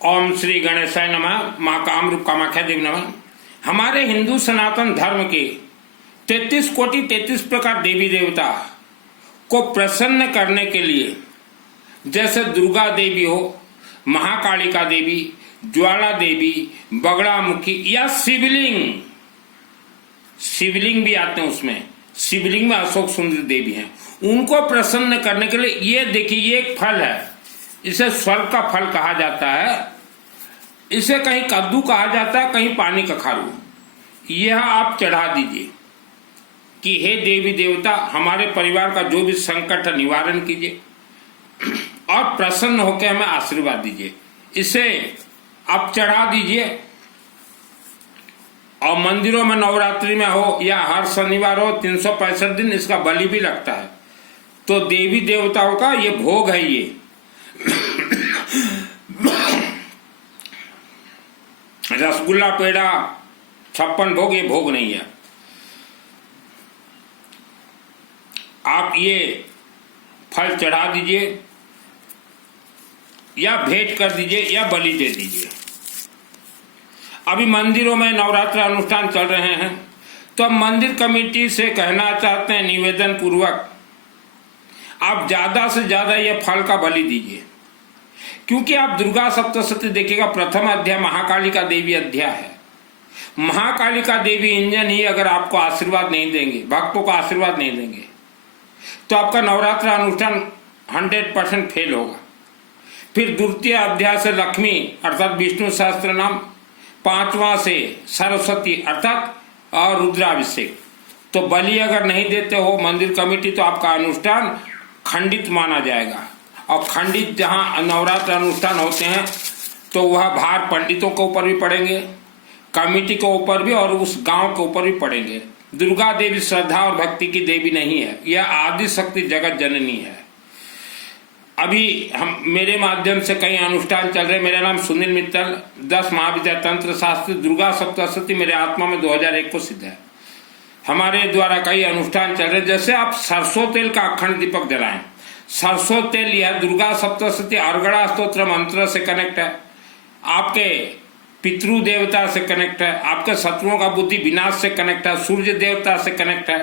ओम श्री गणेशाय नमः। माँ कामरूप कामाख्या देवी नमः। हमारे हिंदू सनातन धर्म के 33 कोटि 33 प्रकार देवी देवता को प्रसन्न करने के लिए, जैसे दुर्गा देवी हो, महाकालिका देवी, ज्वाला देवी, बगड़ामुखी या शिवलिंग भी आते हैं, उसमें शिवलिंग में अशोक सुंदर देवी हैं, उनको प्रसन्न करने के लिए ये देखिए, ये एक फल है, इसे स्वर्ग का फल कहा जाता है। इसे कहीं कद्दू कहा जाता है, कहीं पानी का खारू। यह आप चढ़ा दीजिए कि हे देवी देवता, हमारे परिवार का जो भी संकट है निवारण कीजिए और प्रसन्न होकर हमें आशीर्वाद दीजिए। इसे आप चढ़ा दीजिए। और मंदिरों में नवरात्रि में हो या हर शनिवार हो, 365 दिन इसका बलि भी लगता है। तो देवी देवताओं का ये भोग है। ये रसगुल्ला, पेड़ा, 56 भोग, ये भोग नहीं है। आप ये फल चढ़ा दीजिए या भेंट कर दीजिए या बलि दे दीजिए। अभी मंदिरों में नवरात्र अनुष्ठान चल रहे हैं, तो अब मंदिर कमेटी से कहना चाहते हैं निवेदन पूर्वक, आप ज्यादा से ज्यादा ये फल का बलि दीजिए। क्योंकि आप दुर्गा सप्तशती देखिएगा, प्रथम अध्याय महाकालिका देवी अध्याय है। महाकालिका देवी इंजन ही अगर आपको आशीर्वाद नहीं देंगे, भक्तों को आशीर्वाद नहीं देंगे, तो आपका नवरात्र अनुष्ठान 100% फेल होगा। फिर द्वितीय अध्याय से लक्ष्मी अर्थात विष्णु सहस्त्र नाम, 5वां से सरस्वती अर्थात और रुद्राभिषेक। तो बलि अगर नहीं देते हो मंदिर कमेटी, तो आपका अनुष्ठान खंडित माना जाएगा। और खंडित जहां नवरात्र अनुष्ठान होते हैं, तो वह भार पंडितों के ऊपर भी पड़ेंगे, कमेटी के ऊपर भी और उस गांव के ऊपर भी पड़ेंगे। दुर्गा देवी श्रद्धा और भक्ति की देवी नहीं है, यह आदि शक्ति जगत जननी है। अभी हम मेरे माध्यम से कई अनुष्ठान चल रहे। मेरा नाम सुनील मित्तल, 10 महाविद्या तंत्र शास्त्री, दुर्गा सप्तशती मेरे आत्मा में 2001 को सिद्ध है। हमारे द्वारा कई अनुष्ठान चल रहे, जैसे आप सरसों तेल का अखंड दीपक जलाएं। सरसों तेल यह दुर्गा सप्तशती अर्गड़ा स्तोत्र मंत्र से कनेक्ट है, आपके पितृ देवता से कनेक्ट है, आपके शत्रुओं का बुद्धि विनाश से कनेक्ट है, सूर्य देवता से कनेक्ट है।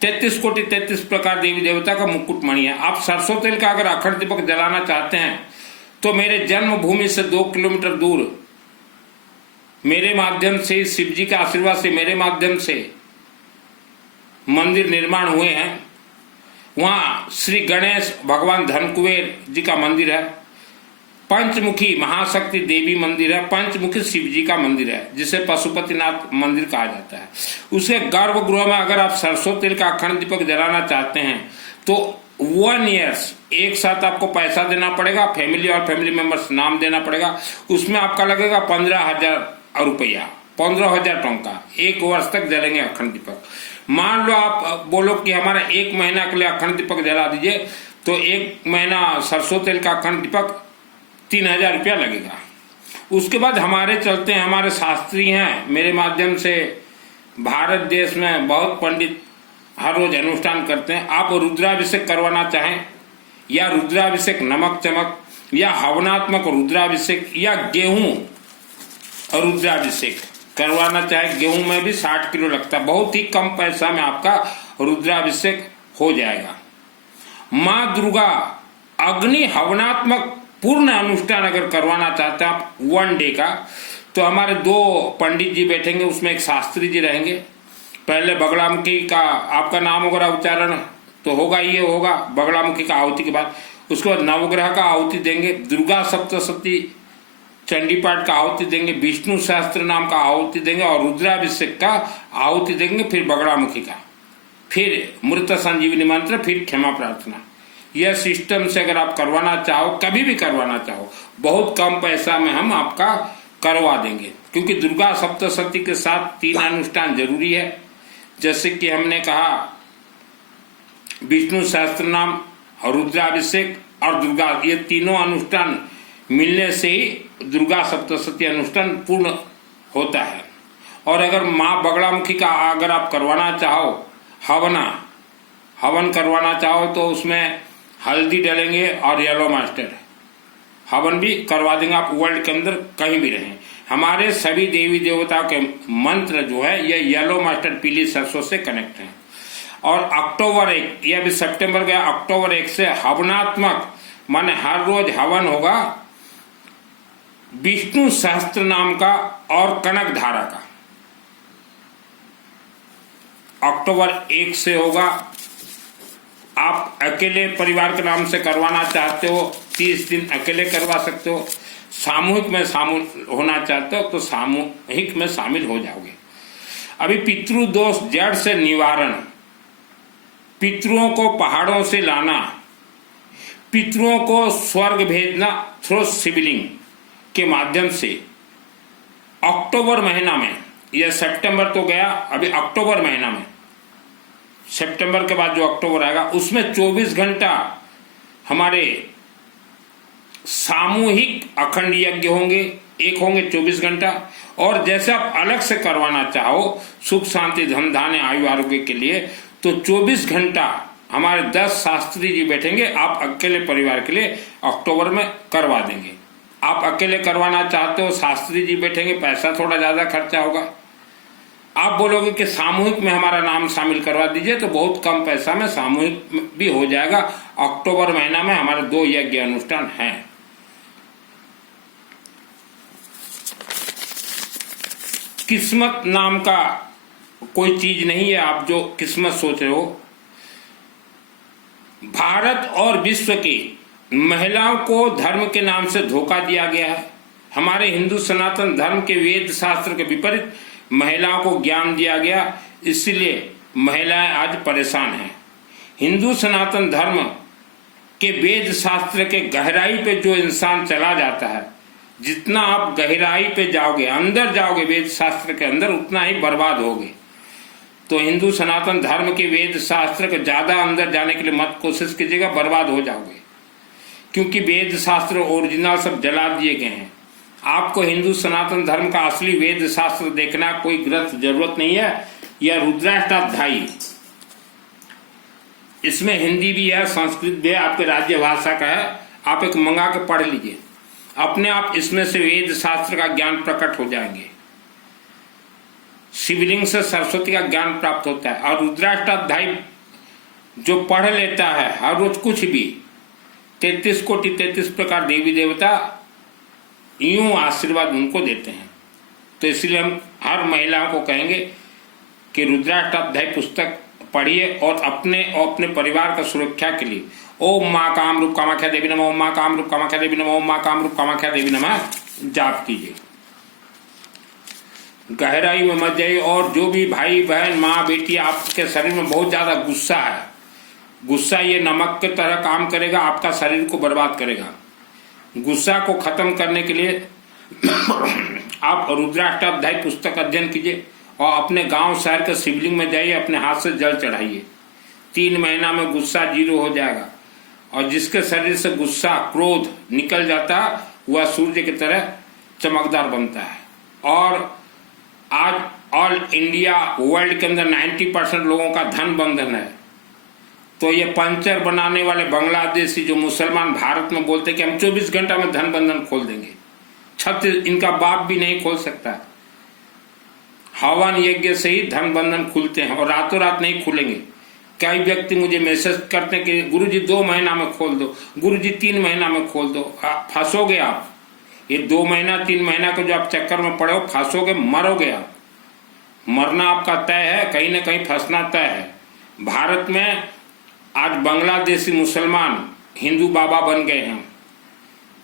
33 कोटि 33 प्रकार देवी देवता का मुकुटमणि है। आप सरसों तेल का अगर अखंड दीपक जलाना चाहते हैं, तो मेरे जन्मभूमि से 2 किलोमीटर दूर मेरे माध्यम से, शिव जी के आशीर्वाद से, मेरे माध्यम से मंदिर निर्माण हुए हैं। वहां श्री गणेश भगवान धनकुबेर जी का मंदिर है, पंचमुखी महाशक्ति देवी मंदिर है, पंचमुखी शिव जी का मंदिर है, जिसे पशुपतिनाथ मंदिर कहा जाता है। उसके गर्भगृह में अगर आप सरसों तेल का अखंड दीपक जलाना चाहते हैं, तो 1 ईयर्स एक साथ आपको पैसा देना पड़ेगा, फैमिली और फैमिली मेंबर्स नाम देना पड़ेगा। उसमें आपका लगेगा 15,000 रुपया, 15,000 टंका। 1 वर्ष तक जलेंगे अखंड दीपक। मान लो आप बोलो कि हमारा 1 महीना के लिए अखंड दीपक जला दीजिए, तो 1 महीना सरसों तेल का अखंड दीपक 3,000 रुपया लगेगा। उसके बाद हमारे चलते हैं, हमारे शास्त्री हैं, मेरे माध्यम से भारत देश में बहुत पंडित हर रोज अनुष्ठान करते हैं। आप रुद्राभिषेक करवाना चाहें, या रुद्राभिषेक नमक चमक, या हवनात्मक रुद्राभिषेक, या गेहूं और रुद्राभिषेक करवाना चाहे, गेहूं में भी 60 किलो लगता है। बहुत ही कम पैसा में आपका रुद्राभिषेक हो जाएगा। माँ दुर्गा अग्नि हवनात्मक पूर्ण अनुष्ठान अगर करवाना चाहते हैं आप 1 डे का, तो हमारे 2 पंडित जी बैठेंगे, उसमें एक शास्त्री जी रहेंगे। पहले बगड़ामुखी का आपका नाम वगैरह उच्चारण तो होगा, ये होगा बगड़ामुखी का आहुति के बाद। उसके बाद नवग्रह का आहुति देंगे, दुर्गा सप्तशती चंडी पाठ का आहुति देंगे, विष्णु सहस्त्र नाम का आहुति देंगे और रुद्राभिषेक का आहुति देंगे, फिर बगड़ामुखी का, फिर मृत संजीवनी मंत्र, फिर क्षमा प्रार्थना। यह सिस्टम से अगर आप करवाना चाहो, कभी भी करवाना चाहो, बहुत कम पैसा में हम आपका करवा देंगे। क्योंकि दुर्गा सप्तशती के साथ 3 अनुष्ठान जरूरी है। जैसे कि हमने कहा, विष्णु सहस्त्र नाम और रुद्राभिषेक और दुर्गा, ये तीनों अनुष्ठान मिलने से ही दुर्गा सप्तशती अनुष्ठान पूर्ण होता है। और अगर माँ बगड़ामुखी का अगर आप करवाना चाहो, हवन करवाना चाहो, तो उसमें हल्दी डालेंगे और येलो मास्टर, हवन भी करवा देंगे। आप वर्ल्ड के अंदर कहीं भी रहें, हमारे सभी देवी देवताओं के मंत्र जो है ये येलो मस्टर्ड पीली सरसों से कनेक्ट हैं। और अक्टूबर 1, यह भी सितंबर गया, अक्टूबर 1 से हवनात्मक माने हर रोज हवन होगा विष्णु सहस्त्र नाम का और कनक धारा का। अक्टूबर 1 से होगा। आप अकेले परिवार के नाम से करवाना चाहते हो 30 दिन अकेले करवा सकते हो, सामूहिक में शामिल होना चाहते हो तो सामूहिक में शामिल हो जाओगे। अभी पितृदोष जड़ से निवारण, पितरों को पहाड़ों से लाना, पितरों को स्वर्ग भेजना थ्रू शिवलिंग के माध्यम से अक्टूबर महीना में, यह सितंबर तो गया, अभी अक्टूबर महीना में, सितंबर के बाद जो अक्टूबर आएगा उसमें 24 घंटा हमारे सामूहिक अखंड यज्ञ होंगे, एक होंगे 24 घंटा। और जैसे आप अलग से करवाना चाहो सुख शांति धन धान्य आयु आरोग्य के लिए तो 24 घंटा हमारे 10 शास्त्री जी बैठेंगे, आप अकेले परिवार के लिए अक्टूबर में करवा देंगे। आप अकेले करवाना चाहते हो शास्त्री जी बैठेंगे, पैसा थोड़ा ज्यादा खर्चा होगा। आप बोलोगे कि सामूहिक में हमारा नाम शामिल करवा दीजिए तो बहुत कम पैसा में सामूहिक भी हो जाएगा। अक्टूबर महीना में हमारे 2 यज्ञ अनुष्ठान हैं। किस्मत नाम का कोई चीज नहीं है, आप जो किस्मत सोच रहे हो। भारत और विश्व की महिलाओं को धर्म के नाम से धोखा दिया गया है। हमारे हिंदू सनातन धर्म के वेद शास्त्र के विपरीत महिलाओं को ज्ञान दिया गया, इसलिए महिलाएं आज परेशान हैं। हिंदू सनातन धर्म के वेद शास्त्र के गहराई पे जो इंसान चला जाता है, जितना आप गहराई पे जाओगे, अंदर जाओगे वेद शास्त्र के अंदर, उतना ही बर्बाद होगे। तो हिंदू सनातन धर्म के वेद शास्त्र के ज्यादा अंदर जाने के लिए मत कोशिश कीजिएगा, बर्बाद हो जाओगे। क्योंकि वेद शास्त्र ओरिजिनल सब जला दिए गए हैं। आपको हिंदू सनातन धर्म का असली वेद शास्त्र देखना कोई ग्रंथ जरूरत नहीं है। यह रुद्राष्टाध्यायी, इसमें हिंदी भी है, संस्कृत भी है, आपके राज्य भाषा का है। आप एक मंगा के पढ़ लीजिए, अपने आप इसमें से वेद शास्त्र का ज्ञान प्रकट हो जाएंगे। शिवलिंग से सरस्वती का ज्ञान प्राप्त होता है। और रुद्राष्टाध्यायी जो पढ़ लेता है हर रोज कुछ भी, 33 कोटि 33 प्रकार देवी देवता यूं आशीर्वाद उनको देते हैं। तो इसलिए हम हर महिलाओं को कहेंगे कि रुद्राष्टाध्यायी पुस्तक पढ़िए और अपने परिवार का सुरक्षा के लिए ओम माँ कामरूप कामाख्या देवी नमः, ओम माँ कामरूप कामाख्या देवी नमः, ओम माँ कामरूप कामाख्या देवी नमः जाप कीजिए। गहराई में मत जाइए। और जो भी भाई बहन माँ बेटी आपके शरीर में बहुत ज्यादा गुस्सा है, गुस्सा ये नमक के तरह काम करेगा, आपका शरीर को बर्बाद करेगा। गुस्सा को खत्म करने के लिए आप रुद्राष्टाध्यायी पुस्तक अध्ययन कीजिए और अपने गांव शहर के शिवलिंग में जाइए, अपने हाथ से जल चढ़ाइए। 3 महीना में गुस्सा 0 हो जाएगा। और जिसके शरीर से गुस्सा क्रोध निकल जाता है वह सूर्य की तरह चमकदार बनता है। और आज ऑल इंडिया वर्ल्ड के अंदर 90% लोगों का धन बंधन है। तो ये पंचर बनाने वाले बांग्लादेशी जो मुसलमान भारत में बोलते कि हम 24 घंटा में धन बंधन खोल देंगे, छत इनका बाप भी नहीं खोल सकता। हवन यज्ञ से ही धन बंधन खुलते हैं और रातों रात नहीं खुलेंगे। कई व्यक्ति मुझे मैसेज करते हैं कि गुरुजी 2 महीना में खोल दो, गुरुजी 3 महीना में खोल दो। फंसोगे आप। ये 2 महीना 3 महीना के जो आप चक्कर में पड़े हो, फंसोगे, मरोगे आप। मरना आपका तय है, कहीं ना कहीं फंसना तय है। भारत में आज बांग्लादेशी मुसलमान हिंदू बाबा बन गए हैं।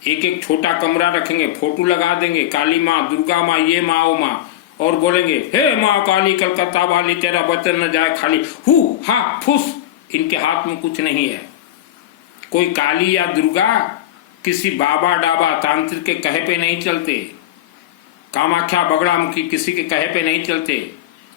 एक एक छोटा कमरा रखेंगे, फोटो लगा देंगे, काली माँ, दुर्गा माँ, ये माँ वो माँ, और बोलेंगे हे माँ काली कलकत्ता वाली तेरा बचन न जाए खाली, हु हा फुस। इनके हाथ में कुछ नहीं है। कोई काली या दुर्गा किसी बाबा डाबा तांत्रिक के कहे पे नहीं चलते। कामाख्या बगड़ामुखी किसी के कहे पे नहीं चलते।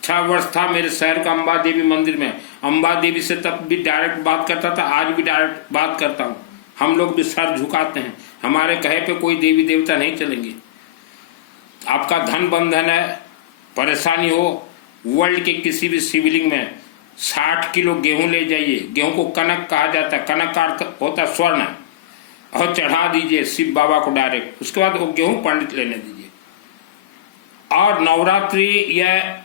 6 वर्ष था मेरे शहर का अम्बा देवी मंदिर में, अम्बा देवी से तब भी डायरेक्ट बात करता था, आज भी डायरेक्ट बात करता हूँ। हम लोग भी सर झुकाते हैं, हमारे कहे पे कोई देवी देवता नहीं चलेंगे। आपका धन बंधन है, परेशानी हो, वर्ल्ड के किसी भी शिवलिंग में 60 किलो गेहूं ले जाइए। गेहूं को कनक कहा जाता है, कनक का अर्थ होता है स्वर्ण। और चढ़ा दीजिए शिव बाबा को डायरेक्ट। उसके बाद वो गेहूं पंडित लेने दीजिए। और नवरात्रि यह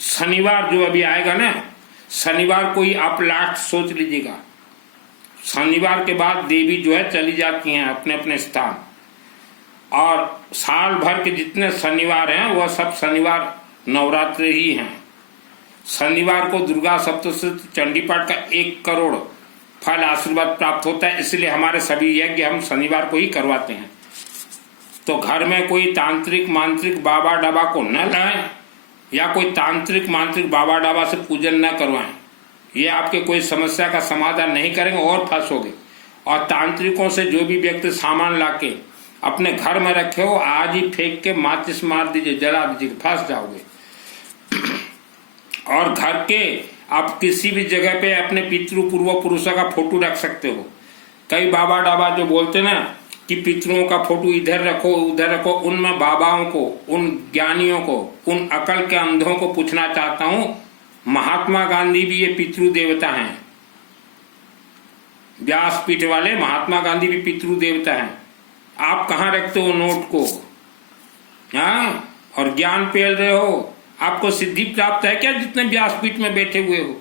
शनिवार जो अभी आएगा ना, शनिवार को ही आप लास्ट सोच लीजिएगा। शनिवार के बाद देवी जो है चली जाती हैं अपने अपने स्थान। और साल भर के जितने शनिवार हैं वह सब शनिवार नवरात्रि ही हैं। शनिवार को दुर्गा सप्तशती चंडी पाठ का 1 करोड़ फल आशीर्वाद प्राप्त होता है। इसलिए हमारे सभी यज्ञ हम शनिवार को ही करवाते हैं। तो घर में कोई तांत्रिक मांत्रिक बाबा डाबा को न लाएं या कोई तांत्रिक मांत्रिक बाबा डाबा से पूजन न करवाएं। ये आपके कोई समस्या का समाधान नहीं करेंगे और फंसोगे। और तांत्रिकों से जो भी व्यक्ति सामान लाके अपने घर में रखे हो, आज ही फेंक के माचिस मार दीजिए, जला दीजिए, फंस जाओगे। और घर के आप किसी भी जगह पे अपने पितृ पूर्व पुरुषों का फोटो रख सकते हो। कई बाबा डाबा जो बोलते ना कि पितरों का फोटो इधर रखो उधर रखो, उनमें बाबाओं को, उन ज्ञानियों को, उन अकल के अंधों को पूछना चाहता हूं, महात्मा गांधी भी ये पितृ देवता हैं। व्यासपीठ वाले महात्मा गांधी भी पितृ देवता हैं। आप कहाँ रखते हो नोट को? हाँ, और ज्ञान पेल रहे हो। आपको सिद्धि प्राप्त है क्या जितने व्यासपीठ में बैठे हुए हो?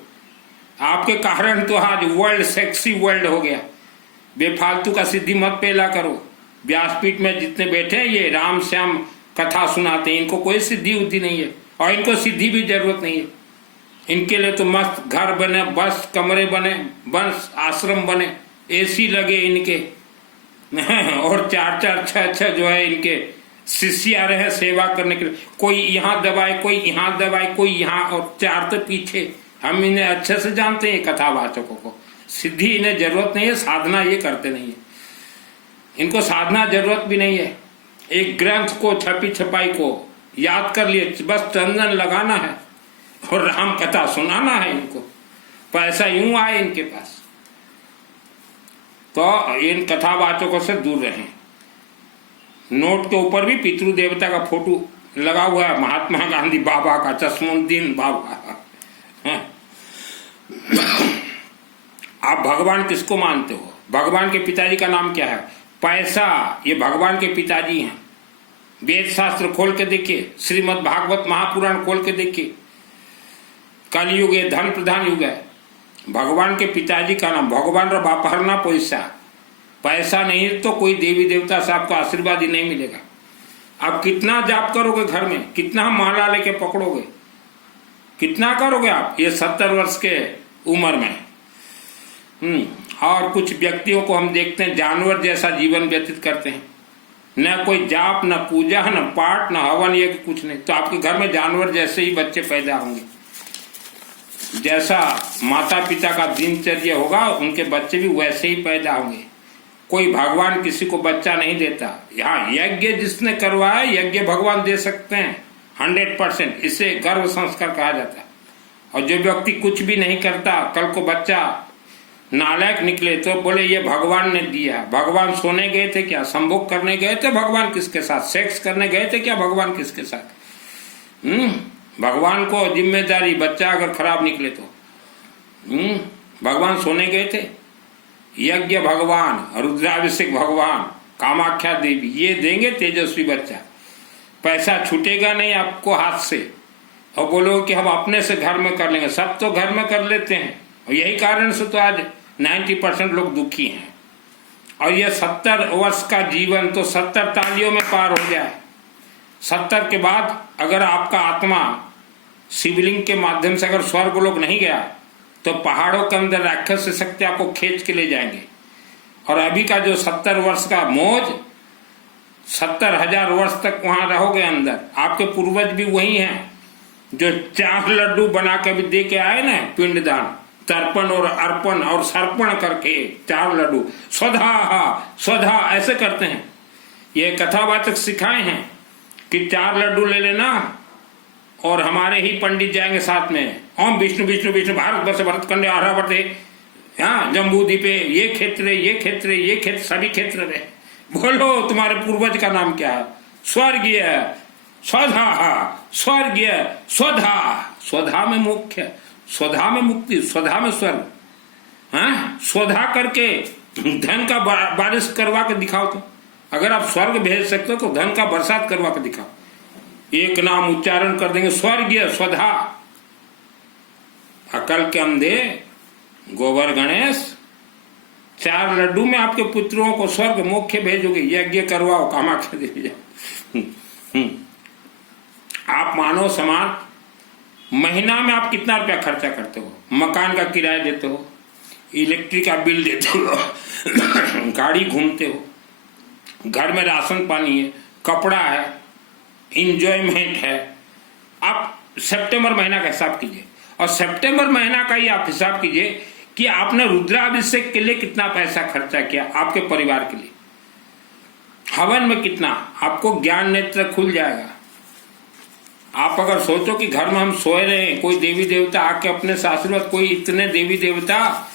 आपके कारण तो आज वर्ल्ड सेक्सी वर्ल्ड हो गया। बेफालतू का सिद्धि मत पेला करो। व्यासपीठ में जितने बैठे हैं ये राम श्याम कथा सुनाते हैं, इनको कोई सिद्धि उद्धि नहीं है और इनको सिद्धि भी जरूरत नहीं है। इनके लिए तो मस्त घर बने, बस कमरे बने, बस आश्रम बने, एसी लगे इनके और 4-4 6-6 जो है इनके शिष्य आ रहे हैं सेवा करने के लिए। कोई यहाँ दबाए, कोई यहाँ दबाए, कोई यहाँ, और 4 तो पीछे। हम इन्हें अच्छे से जानते हैं कथावाचकों को। सिद्धि इन्हें जरूरत नहीं है, साधना ये करते नहीं है। इनको साधना जरूरत भी नहीं है। एक ग्रंथ को छपी छपाई को याद कर लिए, बस चंदन लगाना है और राम कथा सुनाना है इनको। पैसा यूं आए इनके पास। तो इन कथावाचकों से दूर रहें। नोट के ऊपर भी पितृ देवता का फोटो लगा हुआ है, महात्मा गांधी बाबा का, चश्मुद्दीन बाबा। आप भगवान किसको मानते हो? भगवान के पिताजी का नाम क्या है? पैसा। ये भगवान के पिताजी हैं। वेद शास्त्र खोल के देखिए, श्रीमद् भागवत महापुराण खोल के देखिए। कलयुग है, धन प्रधान युग है। भगवान के पिताजी का नाम, भगवान रो बापरना पैसा। पैसा नहीं तो कोई देवी देवता से आपको आशीर्वाद ही नहीं मिलेगा। आप कितना जाप करोगे घर में, कितना माला लेके पकड़ोगे, कितना करोगे आप ये 70 वर्ष के उम्र में? और कुछ व्यक्तियों को हम देखते हैं जानवर जैसा जीवन व्यतीत करते हैं। न कोई जाप, न पूजा, न पाठ, न हवन, ये कुछ नहीं। तो आपके घर में जानवर जैसे ही बच्चे पैदा होंगे। जैसा माता पिता का दिनचर्या होगा उनके बच्चे भी वैसे ही पैदा होंगे। कोई भगवान किसी को बच्चा नहीं देता। यहाँ यज्ञ जिसने करवाया, यज्ञ भगवान दे सकते हैं 100%। इसे गर्भ संस्कार कहा जाता है। और जो व्यक्ति कुछ भी नहीं करता, कल को बच्चा नालायक निकले तो बोले ये भगवान ने दिया। भगवान सोने गए थे क्या? संभोग करने गए थे भगवान किसके साथ? सेक्स करने गए थे क्या भगवान किसके साथ? भगवान को जिम्मेदारी, बच्चा अगर खराब निकले तो। भगवान सोने गए थे? यज्ञ भगवान, रुद्राभिषेक भगवान, कामाख्या देवी, ये देंगे तेजस्वी बच्चा। पैसा छूटेगा नहीं आपको हाथ से। और बोलो कि हम अपने से घर में कर लेंगे। सब तो घर में कर लेते हैं और यही कारण से तो आज 90% लोग दुखी हैं। और ये 70 वर्ष का जीवन तो 70 तालियों में पार हो जाए। 70 के बाद अगर आपका आत्मा शिवलिंग के माध्यम से अगर स्वर्ग लोक नहीं गया तो पहाड़ों के अंदर राक्षस शक्ति आपको खींच के ले जाएंगे। और अभी का जो 70 वर्ष का मौज, 70,000 वर्ष तक वहां रहोगे अंदर। आपके पूर्वज भी वही हैं जो 4 लड्डू बना के भी दे के आए ना, पिंडदान, तर्पण और अर्पण और सर्पण करके 4 लड्डू स्वधा स्वधा ऐसे करते हैं। ये कथावाचक सिखाए हैं कि 4 लड्डू ले लेना और हमारे ही पंडित जाएंगे साथ में। ओम विष्णु विष्णु विष्णु भारत वर्ष भरत खंडे आर्यावर्ते, हाँ जम्बू द्वीपे, ये क्षेत्र ये क्षेत्र ये क्षेत्र, सभी क्षेत्र रहे। बोलो तुम्हारे पूर्वज का नाम क्या है? स्वर्गीय स्वधा, स्वर्गीय स्वधा। स्वधा में मुख्य, स्वधा में मुक्ति, स्वधा में स्वर्ग। हाँ, स्वधा करके धन का बारिश करवा के दिखाओ। तो अगर आप स्वर्ग भेज सकते हो तो धन का बरसात करवा के दिखाओ। एक नाम उच्चारण कर देंगे, स्वर्गीय स्वधा। अकल के अंधे गोबर गणेश, 4 लड्डू में आपके पुत्रों को स्वर्ग मोक्ष भेजोगे। यज्ञ करवाओ, कामाख्या देवी जाओ। आप मानव समाज, महीना में आप कितना रुपया खर्चा करते हो? मकान का किराया देते हो, इलेक्ट्रिक का बिल देते हो, गाड़ी घूमते हो, घर में राशन पानी है, कपड़ा है, इंजॉयमेंट है। आप सितंबर महीना का हिसाब कीजिए, और सितंबर महीना का ही आप हिसाब कीजिए कि आपने रुद्राभिषेक के लिए कितना पैसा खर्चा किया आपके परिवार के लिए। हवन में कितना, आपको ज्ञान नेत्र खुल जाएगा। आप अगर सोचो कि घर में हम सोए रहे, कोई देवी देवता आके अपने से आशीर्वाद, कोई इतने देवी देवता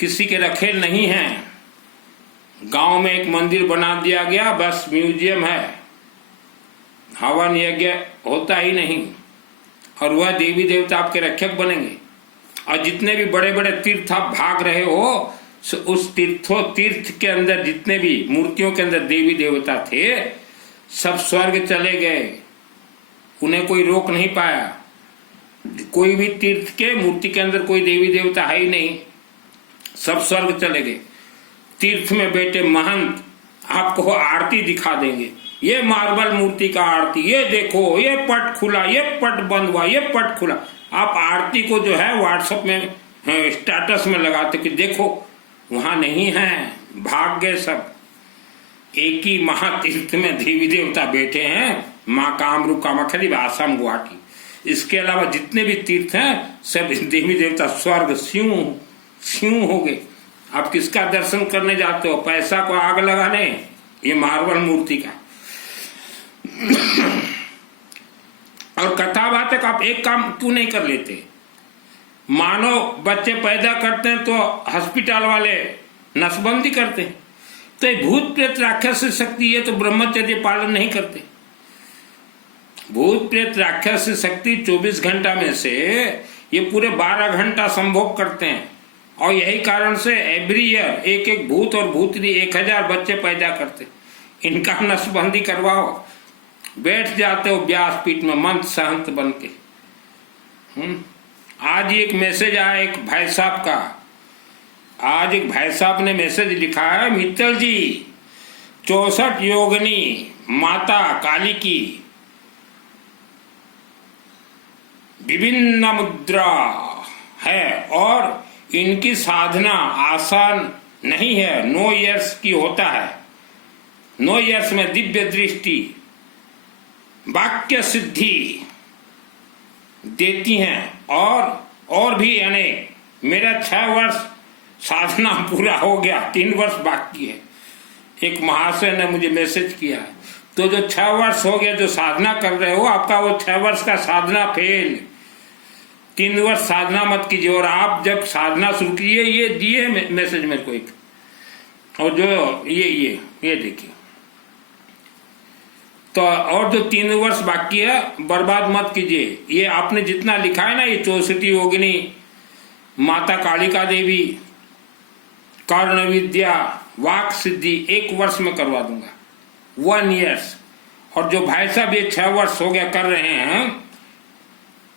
किसी के रखे नहीं हैं। गांव में एक मंदिर बना दिया गया, बस म्यूजियम है, हवन यज्ञ होता ही नहीं, और वह देवी देवता आपके रक्षक बनेंगे। और जितने भी बड़े बड़े तीर्थ आप भाग रहे हो, उस तीर्थ के अंदर जितने भी मूर्तियों के अंदर देवी देवता थे, सब स्वर्ग चले गए, उन्हें कोई रोक नहीं पाया। कोई भी तीर्थ के मूर्ति के अंदर कोई देवी देवता है ही नहीं, सब स्वर्ग चले गए। तीर्थ में बैठे महंत आपको आरती दिखा देंगे, ये मार्बल मूर्ति का आरती, ये देखो, ये पट खुला, ये पट बंद हुआ, ये पट खुला। आप आरती को जो है व्हाट्सएप में स्टेटस में लगाते कि देखो, वहां नहीं है, भाग गए सब। एक ही महातीर्थ में देवी देवता बैठे हैं, माँ कामरूप कामाख्या देवी, आसाम गुवाहाटी। इसके अलावा जितने भी तीर्थ हैं सब देवी देवता स्वर्ग स्यू हो गए। आप किसका दर्शन करने जाते हो? पैसा को आग लगाने, ये मार्बल मूर्ति का। और कथा बात है कि आप एक काम क्यों नहीं कर लेते? मानो बच्चे पैदा करते हैं तो हॉस्पिटल वाले नसबंदी करते हैं, तो ये भूत प्रेत राक्षस शक्ति, ये तो ब्रह्मचर्य पालन नहीं करते। भूत प्रेत राक्षस शक्ति 24 घंटा में से ये पूरे 12 घंटा संभोग करते हैं, और यही कारण से एवरी ईयर एक भूत और भूतनी 1000 बच्चे पैदा करते। इनका नसबंदी करवाओ, बैठ जाते हो व्यासपीठ में मंत्र सहंत बन के। आज एक मैसेज आया एक भाई साहब का, आज एक भाई साहब ने मैसेज लिखा है, मित्तल जी 64 योगिनी माता काली की विभिन्न मुद्रा है, और इनकी साधना आसान नहीं है, 9 इयर्स की होता है। 9 इयर्स में दिव्य दृष्टि, वाक्य सिद्धि देती हैं, और भी अनेक। मेरा 6 वर्ष साधना पूरा हो गया, 3 वर्ष बाकी है। एक महाशय ने मुझे मैसेज किया है, तो जो 6 वर्ष हो गया जो साधना कर रहे हो, आपका वो 6 वर्ष का साधना फेल। 3 वर्ष साधना मत कीजिए, और आप जब साधना शुरू कीजिए, ये दिए मैसेज मेरे को एक, और जो ये देखिए, तो और जो 3 वर्ष बाकी है बर्बाद मत कीजिए। ये आपने जितना लिखा है ना, ये 64 योगिनी माता कालिका देवी, कर्ण विद्या, वाक सिद्धि 1 वर्ष में करवा दूंगा, 1 ईयर्स। और जो भाई साहब ये 6 वर्ष हो गया कर रहे हैं,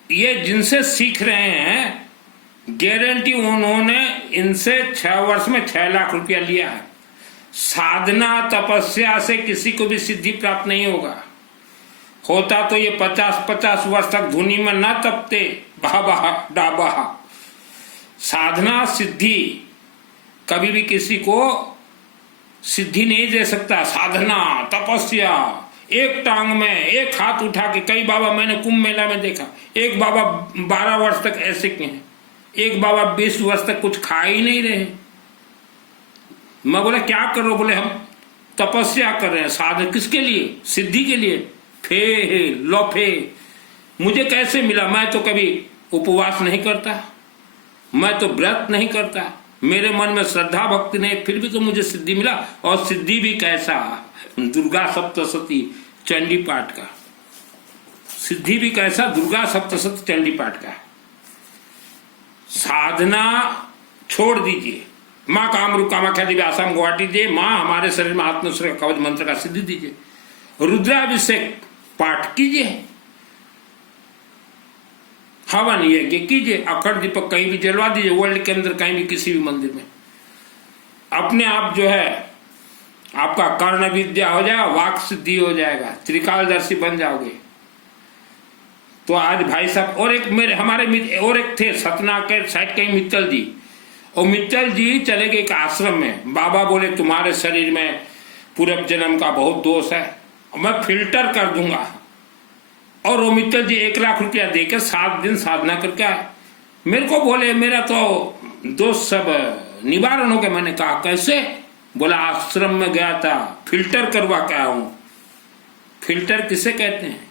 ये जिनसे सीख रहे हैं, गारंटी उन्होंने इनसे 6 वर्ष में 6 लाख रुपया लिया है। साधना तपस्या से किसी को भी सिद्धि प्राप्त नहीं होता तो ये 50-50 वर्ष तक धुनी में न तपते, बाबा डाबा। साधना सिद्धि कभी भी किसी को सिद्धि नहीं दे सकता। साधना तपस्या, एक टांग में एक हाथ उठा के, कई बाबा मैंने कुंभ मेला में देखा, एक बाबा 12 वर्ष तक ऐसे के हैं, एक बाबा 20 वर्ष तक कुछ खा ही नहीं रहे। मैं बोला क्या कर रहे हो? बोले हम तपस्या कर रहे हैं। साधन किसके लिए? सिद्धि के लिए। फे लोफे मुझे कैसे मिला? मैं तो कभी उपवास नहीं करता, मैं तो व्रत नहीं करता, मेरे मन में श्रद्धा भक्ति नहीं, फिर भी तो मुझे सिद्धि मिला। और सिद्धि भी कैसा? दुर्गा सप्तशती चंडी पाठ का। सिद्धि भी कैसा? दुर्गा सप्तशती चंडी पाठ का। साधना छोड़ दीजिए, माँ कामरूप कामाख्या देवी आसाम गुवाहाटी दे, माँ हमारे शरीर में आत्मस्वर कवच मंत्र का सिद्धि दीजिए, रुद्राभिषेक पाठ कीजिए, हवन यज्ञ कीजिए, अखंड दीपक कहीं भी जलवा दीजिए, वर्ल्ड के अंदर कहीं भी किसी भी मंदिर में। अपने आप जो है आपका कर्ण विद्या हो जाएगा, वाक सिद्धि हो जाएगा, त्रिकालदर्शी बन जाओगे। तो आज भाई साहब और एक मेरे हमारे और एक थे सतना के साइड कहीं मित्तल जी, और मित्तल जी चले गए एक आश्रम में। बाबा बोले तुम्हारे शरीर में पूर्व जन्म का बहुत दोष है, मैं फिल्टर कर दूंगा। और वो मित्तल जी 1 लाख रुपया देकर 7 दिन साधना करके आए। मेरे को बोले मेरा तो दोस्त सब निवारण हो गया। मैंने कहा कैसे? बोला आश्रम में गया था, फिल्टर करवा के आया हूं। फिल्टर किसे कहते हैं?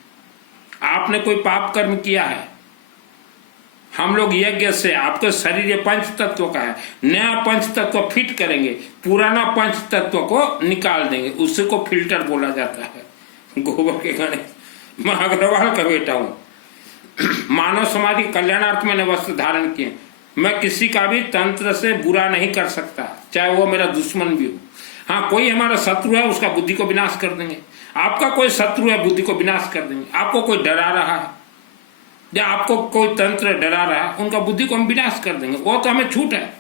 आपने कोई पाप कर्म किया है, हम लोग यज्ञ से आपके शरीर ये 5 तत्व का है, नया 5 तत्व फिट करेंगे, पुराना 5 तत्व को निकाल देंगे, उसी को फिल्टर बोला जाता है। गोबर के गणेश, मैं अग्रवाल का बेटा हूं। मानव समाज के कल्याणार्थ मैंने वस्त्र धारण किए। मैं किसी का भी तंत्र से बुरा नहीं कर सकता, चाहे वो मेरा दुश्मन भी हो। हाँ, कोई हमारा शत्रु है, उसका बुद्धि को विनाश कर देंगे। आपका कोई शत्रु है, बुद्धि को विनाश कर देंगे। आपको कोई डरा रहा है या आपको कोई तंत्र डरा रहा है, उनका बुद्धि को हम विनाश कर देंगे। वो तो हमें छूट है,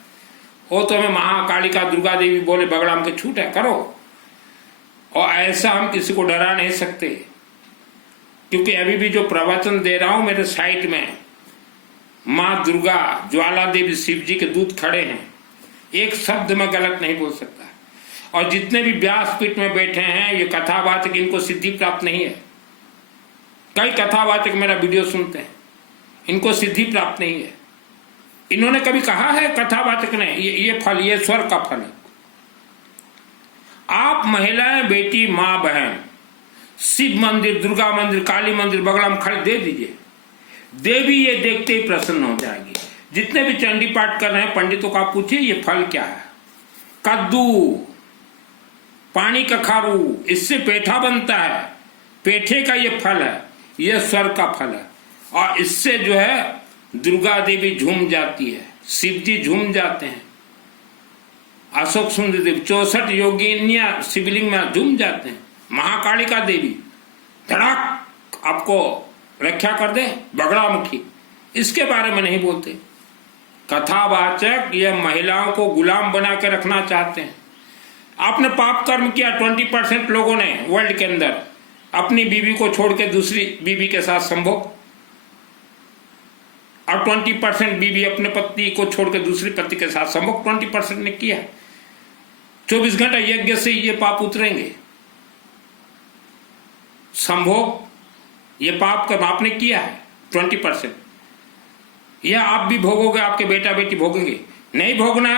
वो तो हमें महाकालिका दुर्गा देवी बोले बगड़ाम के छूट है, करो। और ऐसा हम किसी को डरा नहीं सकते, क्योंकि अभी भी जो प्रवचन दे रहा हूं मेरे साइड में माँ दुर्गा, ज्वाला देवी, शिव जी के दूत खड़े हैं, एक शब्द में गलत नहीं बोल सकता। और जितने भी व्यासपीठ में बैठे हैं ये कथावाचक, इनको सिद्धि प्राप्त नहीं है। कई कथावाचक मेरा वीडियो सुनते हैं, इनको सिद्धि प्राप्त नहीं है। इन्होंने कभी कहा है कथावाचक ने ये फल, ये स्वर्ग का फल है? आप महिलाएं, बेटी, माँ, बहन शिव मंदिर, दुर्गा मंदिर, काली मंदिर बगड़ा में खड़े दे दीजिए, देवी ये देखते ही प्रसन्न हो जाएगी। जितने भी चंडी पाठ कर रहे हैं पंडितों का पूछिए ये फल क्या है। कद्दू, पानी कखारू, इससे पेठा बनता है, पेठे का ये फल है, ये स्वर्ग का फल है। और इससे जो है दुर्गा देवी झूम जाती है, शिव जी झूम जाते हैं, अशोक सुंदर देवी, 64 योगिनियां शिवलिंग में झूम जाते हैं, महाकालिका देवी धड़ाक आपको रक्षा कर दे, बगड़ा मुखी। इसके बारे में नहीं बोलते। कथावाचक ये महिलाओं को गुलाम बना के रखना चाहते हैं। आपने पाप कर्म किया, 20% लोगों ने वर्ल्ड के अंदर अपनी बीवी को छोड़ के दूसरी बीवी के साथ संभोग, और 20% बीवी अपने पति को छोड़ के दूसरी पति के साथ संभोग 20% ने किया। 24 घंटा यज्ञ से ये पाप उतरेंगे। संभोग ये पाप कर्म आपने किया है 20%, यह आप भी भोगोगे, आपके बेटा बेटी भोगेंगे। नहीं भोगना है